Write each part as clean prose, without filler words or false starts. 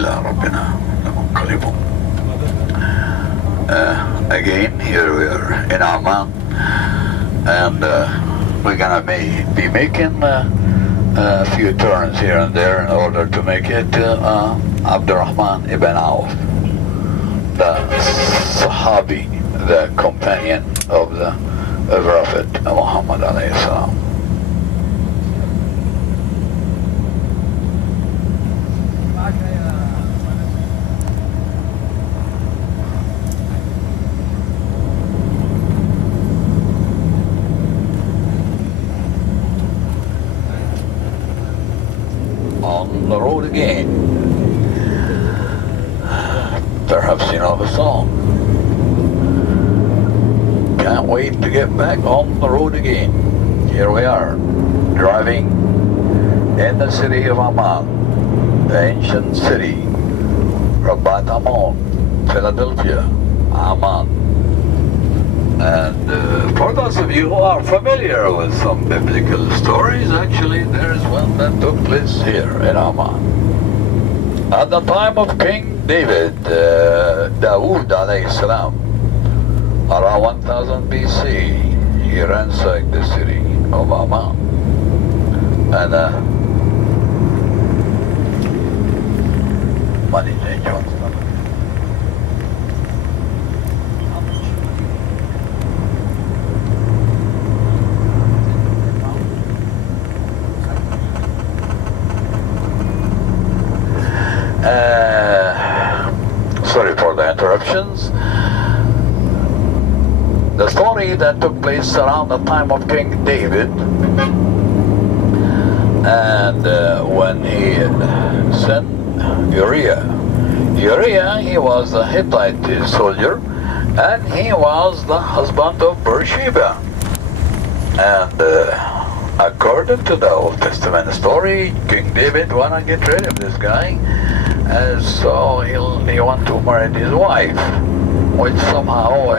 ربنا لمنقلب. Again, here we are in Amaan, and we're gonna be making a few turns here and there in order to make it to Abdurrahman ibn Auf, the Sahabi, the companion of the Prophet Muhammad alayhi salam. On the road again. Perhaps you know the song. Can't wait to get back on the road again. Here we are, driving in the city of Amaan, the ancient city, Rabat Ammon, Philadelphia, Amaan. And for those of you who are familiar with some biblical stories, actually there's one that took place here in Amaan. At the time of King David, Dawood alayhi salam, around 1000 BC, he ransacked the city of Amaan. And money change on sorry for the interruptions. The story that took place around the time of King David, and when he sent Uriah. Uriah, he was a Hittite soldier, and he was the husband of Bathsheba. And according to the Old Testament story, King David wanna get rid of this guy, and so he want to marry his wife, which somehow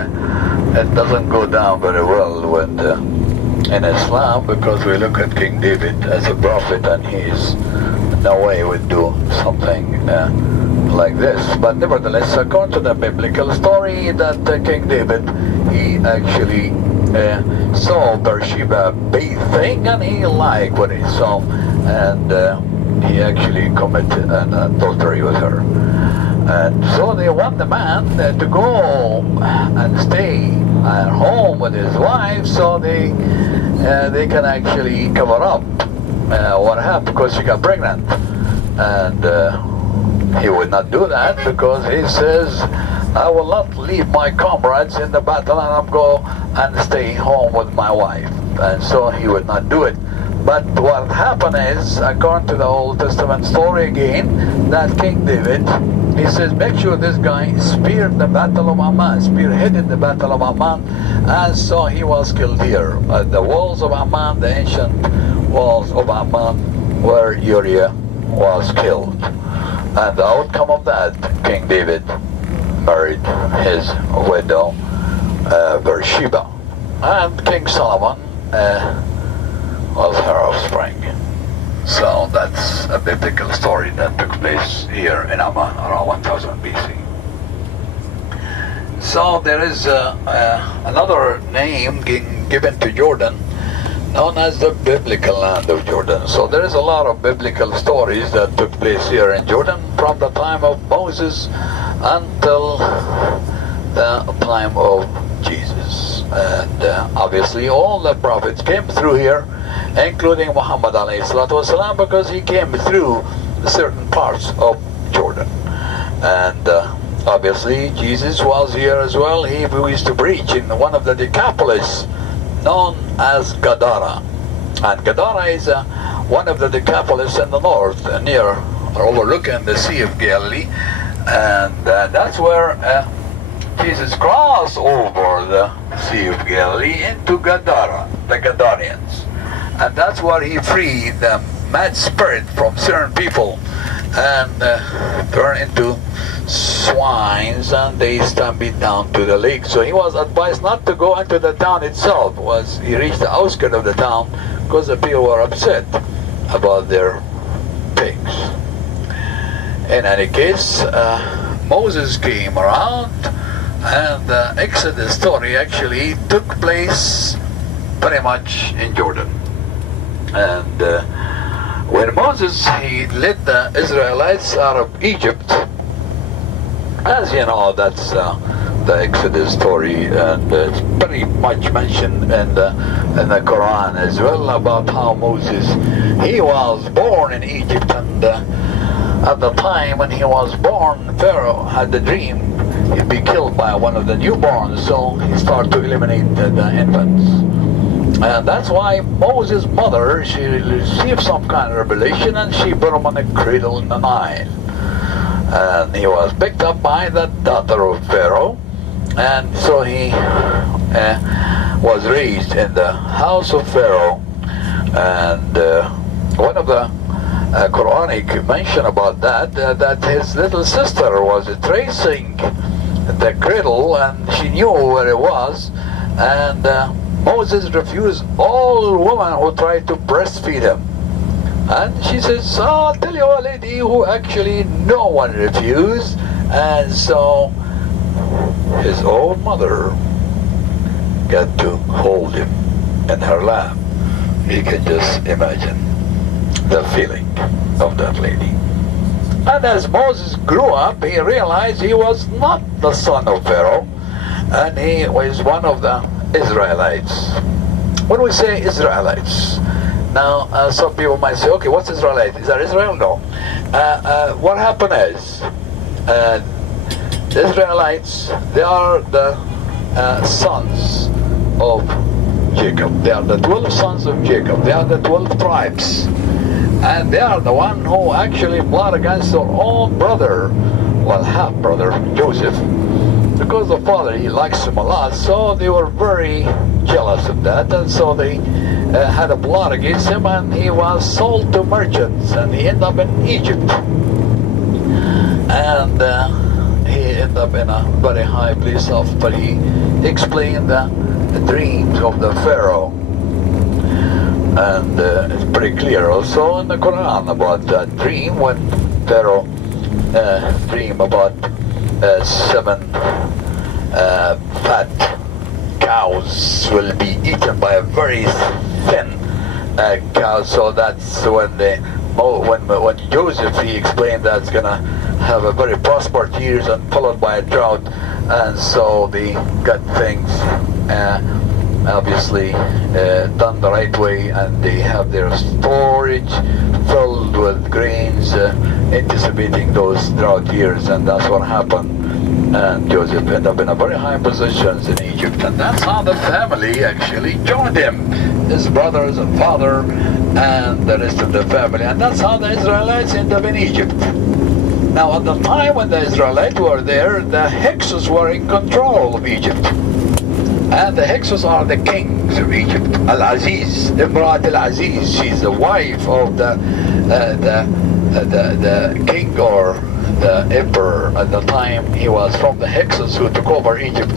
it doesn't go down very well with in Islam, because we look at King David as a prophet, and he's no way would do something like this. But nevertheless, according to the biblical story, that King David, he actually saw Bathsheba bathing, and he liked what he saw, and he actually committed an adultery with her. And so they want the man to go and stay at home with his wife, so they can actually cover up what happened, because she got pregnant. And he would not do that, because he says, I will not leave my comrades in the battle, and I'm going and stay home with my wife. And so he would not do it. But what happened is, according to the Old Testament story again, that King David, he says, make sure this guy speared the battle of Ammon, spearheaded the battle of Ammon, and so he was killed here at the walls of Ammon, the ancient walls of Ammon, where Uriah was killed. And the outcome of that, King David married his widow Bathsheba, and King Solomon was her offspring. So that's a biblical story that took place here in Ammon around 1000 BC. So there is another name given to Jordan, known as the biblical land of Jordan. So there is a lot of biblical stories that took place here in Jordan from the time of Moses until the time of Jesus. And obviously all the prophets came through here, including Muhammad alayhi salatu wasalam, because he came through certain parts of Jordan. And obviously Jesus was here as well. He used to preach in one of the Decapolis known as Gadara. And Gadara is one of the Decapolis in the north, near or overlooking the Sea of Galilee. And that's where Jesus crossed over the Sea of Galilee into Gadara, the Gadarians. And that's where he freed the mad spirit from certain people and turned into swines, and they stampede down to the lake. So he was advised not to go into the town itself. He reached the outskirts of the town because the people were upset about their pigs. In any case, Moses came around, and the Exodus story actually took place pretty much in Jordan. And when Moses, he led the Israelites out of Egypt, as you know, that's the Exodus story, and it's pretty much mentioned in the Quran as well, about how Moses, he was born in Egypt, and at the time when he was born, Pharaoh had the dream he'd be killed by one of the newborns, so he started to eliminate the infants. And that's why Moses' mother, she received some kind of revelation, and she put him on a cradle in the Nile. And he was picked up by the daughter of Pharaoh, and so he was raised in the house of Pharaoh. And one of the Quranic mention about that his little sister was tracing the cradle, and she knew where it was, and Moses refused all women who tried to breastfeed him. And she says, I'll tell you a lady who actually no one refused. And so his own mother got to hold him in her lap. You can just imagine the feeling of that lady. And as Moses grew up, he realized he was not the son of Pharaoh, and he was one of the Israelites. When we say Israelites, now some people might say, okay, what's Israelite? Is that Israel? No. What happened is, the Israelites, they are the sons of Jacob. They are the 12 sons of Jacob. They are the 12 tribes. And they are the one who actually plot against their own brother, well, half-brother, Joseph, because the father, he likes him a lot, so they were very jealous of that, and so they had a plot against him, and he was sold to merchants, and he ended up in Egypt. And he ended up in a very high place but he explained the dreams of the Pharaoh. And it's pretty clear also in the Quran about that dream, when Pharaoh dreamed about 7 fat cows will be eaten by a very thin cow. So that's when when Joseph, he explained that's gonna have a very prosperous years and followed by a drought, and so they got things obviously done the right way, and they have their storage filled with grains, anticipating those drought years, and that's what happened. And Joseph ended up in a very high positions in Egypt, and that's how the family actually joined him, his brothers and father and the rest of the family, and that's how the Israelites ended up in Egypt. Now at the time when the Israelites were there, the Hyksos were in control of Egypt. And the Hyksos are the kings of Egypt. Al-Aziz, Imrat al-Aziz, she's the wife of the king or the emperor at the time. He was from the Hyksos who took over Egypt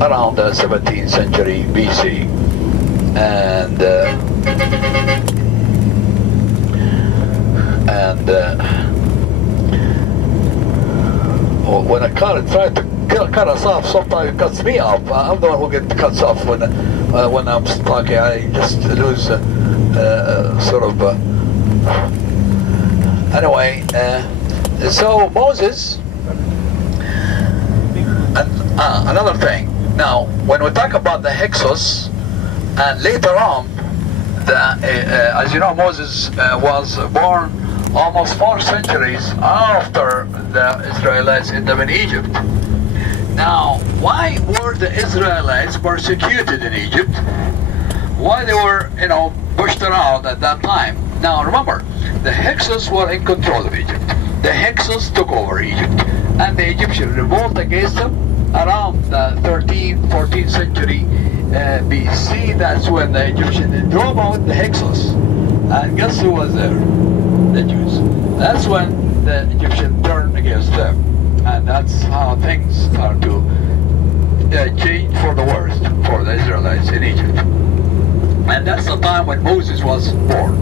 around the 17th century BC. And when a car tried to cut us off, sometimes it cuts me off. I'm the one who gets cuts off when I'm talking. I just lose sort of. Anyway, so Moses. And another thing. Now, when we talk about the Hyksos, and later on, as you know, Moses was born almost 4 centuries after the Israelites ended up in Egypt. Now, why were the Israelites persecuted in Egypt? Why they were, pushed around at that time? Now, remember, the Hyksos were in control of Egypt. The Hyksos took over Egypt, and the Egyptians revolted against them around the 13th, 14th century BC. That's when the Egyptians drove out the Hyksos. And guess who was there? The Jews. That's when the Egyptians turned against them. And that's how things start to change for the worst for the Israelites in Egypt. And that's the time when Moses was born.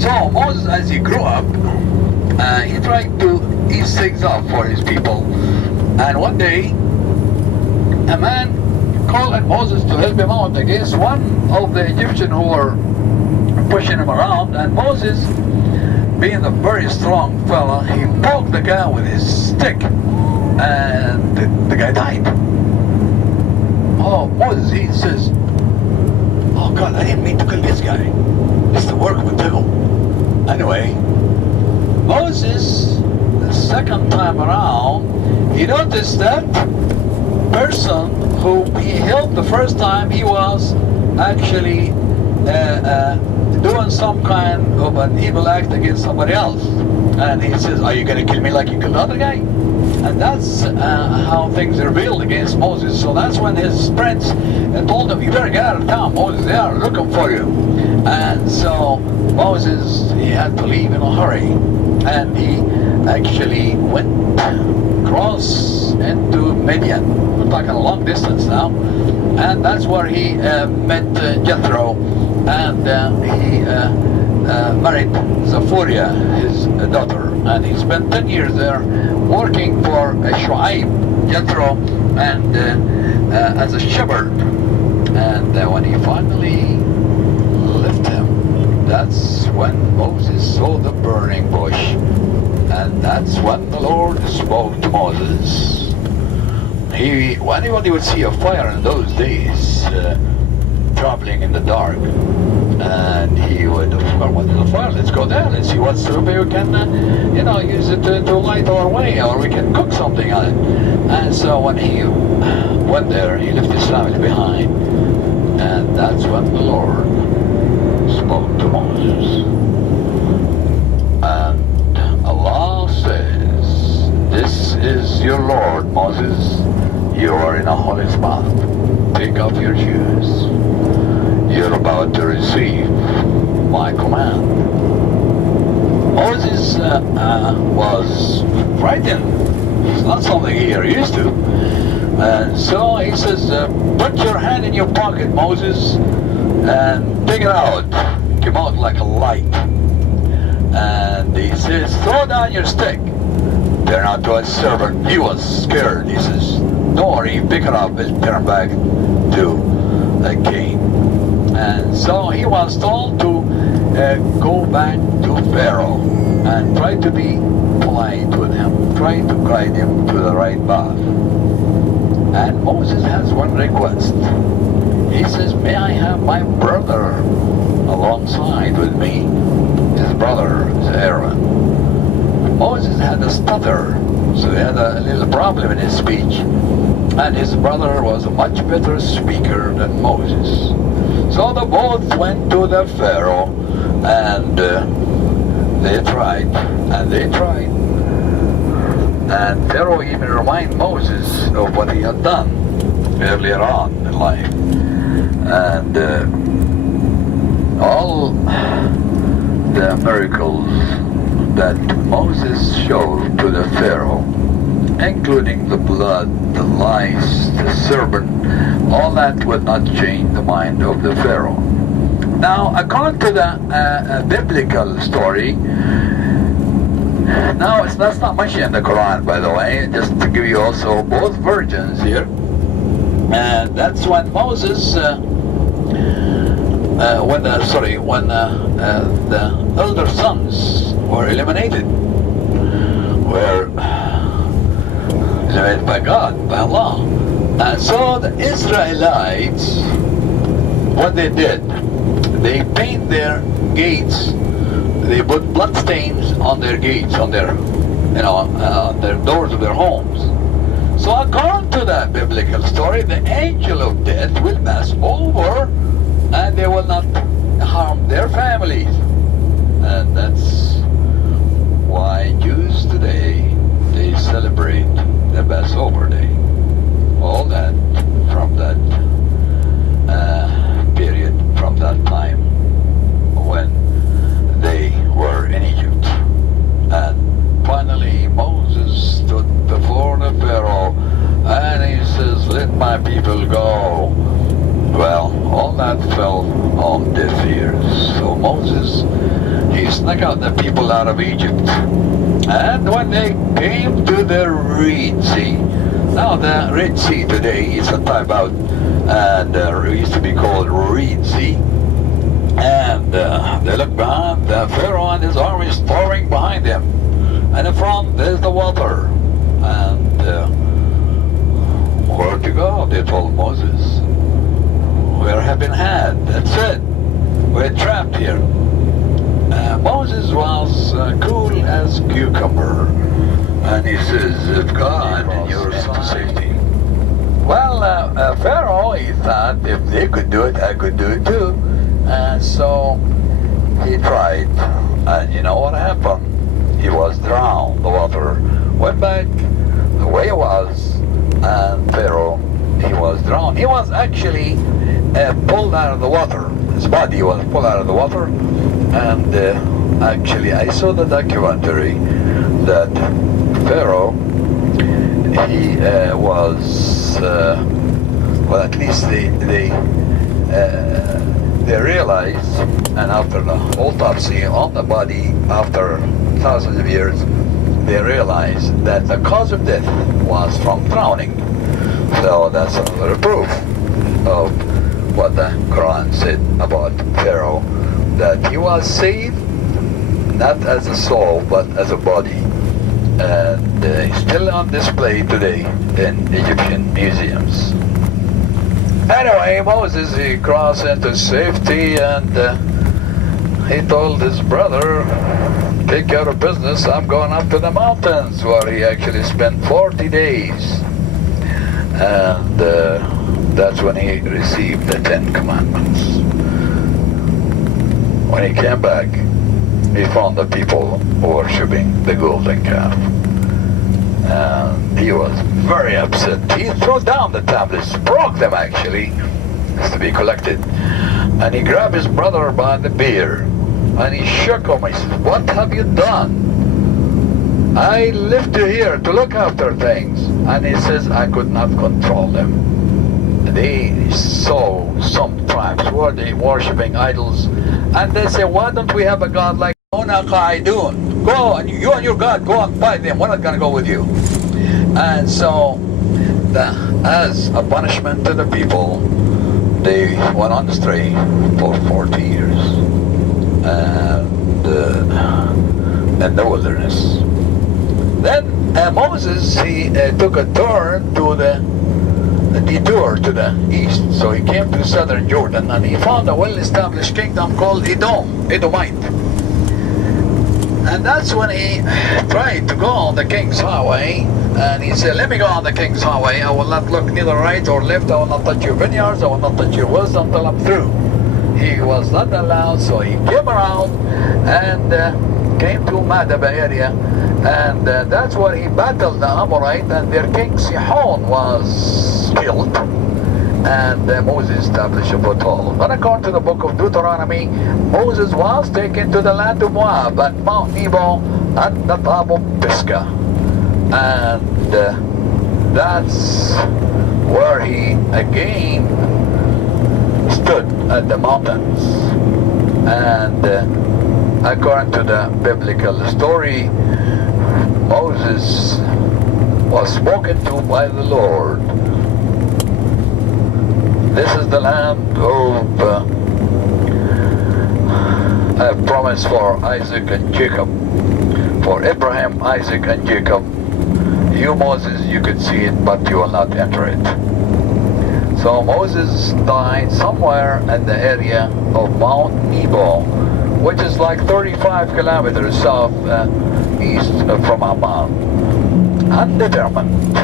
So Moses, as he grew up, he tried to ease things up for his people. And one day, a man called on Moses to help him out against one of the Egyptians who were pushing him around. And Moses, being a very strong fella, he poked the guy with his stick, and the guy died. Oh, Moses, he says, oh God, I didn't mean to kill this guy. It's the work of the devil. Anyway, Moses, the second time around, he noticed that person who he helped the first time, he was actually doing some kind of an evil act against somebody else. And he says, are you going to kill me like you killed the other guy? And that's how things are revealed against Moses. So that's when his friends told him, you better get out of town, Moses, they are looking for you. And so Moses, he had to leave in a hurry. And he actually went across into Midian. We're talking a long distance now. And that's where he met Jethro. And he married Zipporah, his daughter. And he spent 10 years there working for Shu'aib, Jethro, and as a shepherd. And when he finally left him, that's when Moses saw the burning bush. And that's when the Lord spoke to Moses. Anybody would see a fire in those days, traveling in the dark, and he would, of course, what is the fire? Let's go there. Let's see what's the way we can, use it to light our way, or we can cook something on it. And so when he went there, he left his family behind, and that's when the Lord spoke to Moses. And Allah says, "This is your Lord, Moses. You are in a holy spot. Take off your shoes. You're about to receive my command." Moses was frightened. It's not something he are used to. And so he says, put your hand in your pocket, Moses, and take it out. Come out like a light. And he says, throw down your stick. Turn out to a servant. He was scared. He says, don't worry, pick it up and turn back to the king. And so he was told to go back to Pharaoh and try to be polite with him, try to guide him to the right path. And Moses has one request. He says, may I have my brother alongside with me? His brother is Aaron. Moses had a stutter, so he had a little problem in his speech. And his brother was a much better speaker than Moses. So they both went to the Pharaoh, and they tried, and they tried. And Pharaoh even reminded Moses of what he had done earlier on in life. And all the miracles that Moses showed to the Pharaoh, including the blood, the lice, the serpent, all that would not change the mind of the Pharaoh. Now, according to the biblical story, now that's not mentioned in the Quran, by the way, just to give you also both versions here. And that's when Moses, when the elder sons were eliminated, were eliminated by God, by Allah. And so the Israelites, what they did, they paint their gates. They put blood stains on their gates, on their, their doors of their homes. So according to that biblical story, the angel of death will pass over, and they will not harm their families. And that's why Jews today, they celebrate the Passover Day. All that from that period, from that time when they were in Egypt. And finally Moses stood before the Pharaoh and he says, let my people go. Well, all that fell on deaf ears. So Moses, he snuck out the people out of Egypt. And when they came to the Red Sea, now the Red Sea today is a type out, and it used to be called Red Sea. And they look behind, the Pharaoh and his army is storming behind him. And in front there's the water. And where to go? They told Moses. We have been had. That's it. We're trapped here. Moses was cool as cucumber. And he says, if God and yours to safety. Well, Pharaoh, he thought if they could do it, I could do it too. And so he tried. And you know what happened? He was drowned. The water went back the way it was. And Pharaoh, he was drowned. He was actually pulled out of the water. His body was pulled out of the water. And actually, I saw the documentary that Pharaoh, he was, well, at least they realized, and after the autopsy on the body, after thousands of years, they realized that the cause of death was from drowning. So that's another proof of what the Quran said about Pharaoh, that he was saved not as a soul but as a body, and he's still on display today in Egyptian museums. Anyway, Moses, he crossed into safety, and he told his brother, take care of business, I'm going up to the mountains, where he actually spent 40 days. And that's when he received the 10 Commandments. When he came back, he found the people worshipping the golden calf. And he was very upset. He threw down the tablets, broke them actually, has to be collected. And he grabbed his brother by the beard, and he shook him. He said, what have you done? I lived here to look after things. And he says, I could not control them. They saw some tribes where they worshipping idols, and they say, why don't we have a God like Onakaidun? Go, and you and your God, go and fight them. We're not going to go with you. And so, as a punishment to the people, they went on astray for 40 years and in the wilderness. Then Moses, he took a turn to a detour to the east. So he came to southern Jordan, and he found a well-established kingdom called Edomite. And that's when he tried to go on the King's Highway, and he said, let me go on the King's Highway. I will not look neither right or left. I will not touch your vineyards. I will not touch your woods until I'm through. He was not allowed, so he came around and came to Madaba area, and that's where he battled the Amorite, and their king Sihon was killed, and Moses established a foothold. But according to the book of Deuteronomy, Moses was taken to the land of Moab at Mount Nebo at the top of Pisgah, and that's where he again stood at the mountains. And according to the biblical story, Moses was spoken to by the Lord. This is the land of a promise for Isaac and Jacob, for Abraham, Isaac, and Jacob. You, Moses, you could see it, but you will not enter it. So Moses died somewhere in the area of Mount Nebo, which is like 35 kilometers south east from Amaan. Undetermined.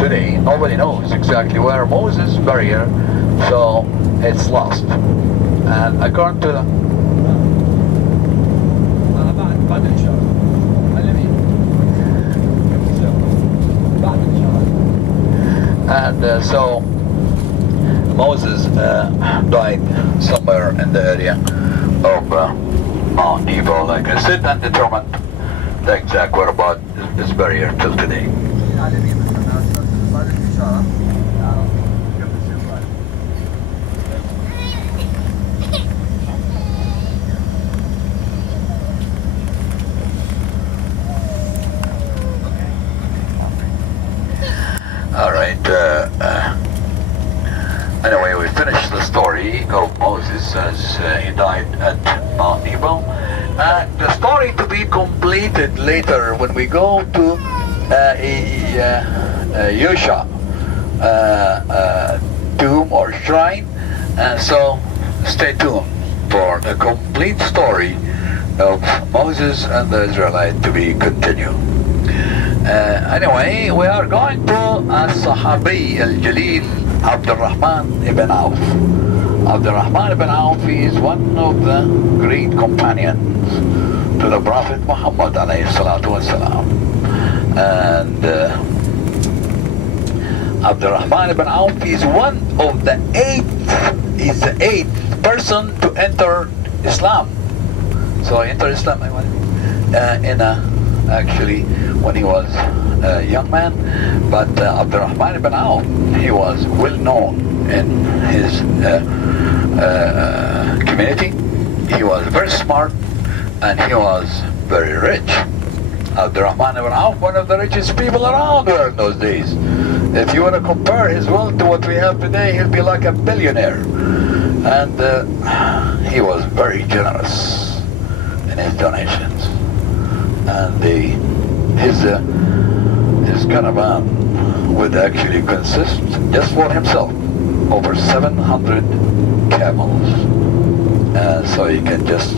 Today, nobody knows exactly where Moses buried, so it's lost. And according to the and so Moses died somewhere in the area of Mount Nebo, like I said, and determined the exact whereabouts is buried till today. years as he died at Mount Nebo. The story to be completed later when we go to Yusha tomb or shrine. So stay tuned for the complete story of Moses and the Israelite to be continued. Anyway, we are going to As-Sahabi Al-Jalil Abdurrahman ibn Auf. Abdurrahman ibn Auf is one of the great companions to the Prophet Muhammad alayhi salatu wasalam. And Abdurrahman ibn Auf is one of the eighth person to enter Islam. So enter Islam actually when he was a young man, but Abdurrahman ibn Auf, he was well known in his community. He was very smart and he was very rich. Abdurrahman ibn Auf, one of the richest people around there in those days. If you want to compare his wealth to what we have today, he'll be like a billionaire. And he was very generous in his donations. And his caravan would actually consist, just for himself, over 700 camels. And so you can just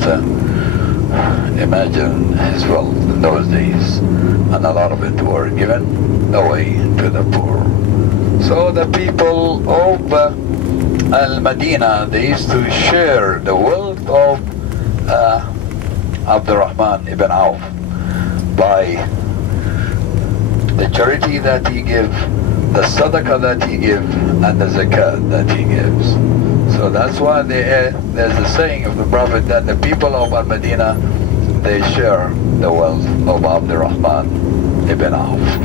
imagine his wealth in those days. And a lot of it were given away to the poor. So the people of Al-Madinah, they used to share the wealth of Abdurrahman ibn Auf by the charity that he gives, the sadaqah that he gives, and the zakat that he gives. So that's why there's a saying of the Prophet that the people of Al-Madinah, they share the wealth of Abdurrahman ibn Auf.